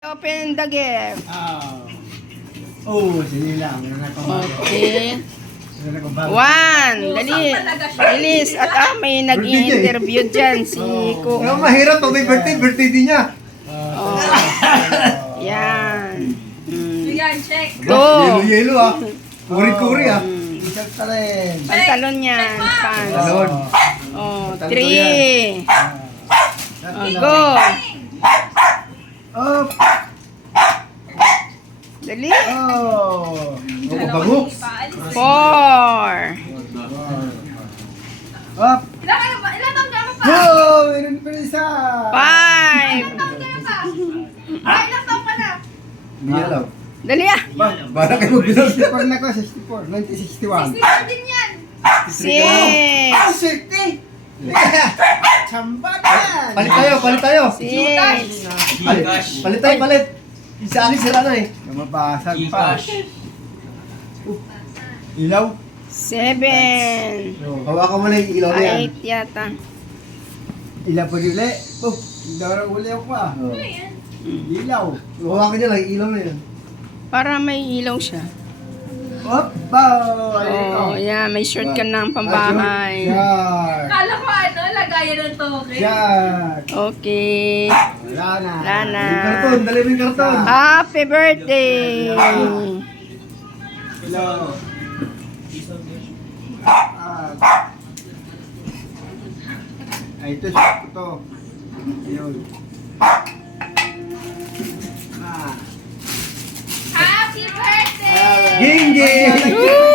Open the gift. Sili lang. Okay. One. Dali. Bilis. At may nag-i-interview dyan. Si Ko. Mahirap pag may birthday din niya. Yan. Yan, check. Yelo ah. Kuri ah. Isang talent. Pantalon yan. Pants. Talon. Three. Go. Up. Dali. Bago. Four. Up. Ilan taon ka mo pa? Meron pa rin isa. Five. Ilan taon ka na pa? Ay, ilan taon ka na? Hindi alam. Dali ah. Bara kayo bilang 64 na ko. 64. 1961. 64 din yan. Six. 60. Chamba na. Palit tayo. Six. Palit. Isa akin sila na eh. Mabasag pa. Ilaw. Seven. Hawakan mo na yung ilaw na yan. Eight yata. Ilaw pa rin ulit. Ilaw na uli ako pa. Ilaw. Hawakan niya lang yung ilaw na yan. Para may ilaw siya. Bow! Yeah, may short ka ng pambahay. Shot! Kala ko lagayan ng toke. Shot! Okay. Wala na. Wala na. Yung karton, dali mo yung karton. Happy birthday! Ilaw. Ay, ito. Ayun. Happy birthday! Gingging!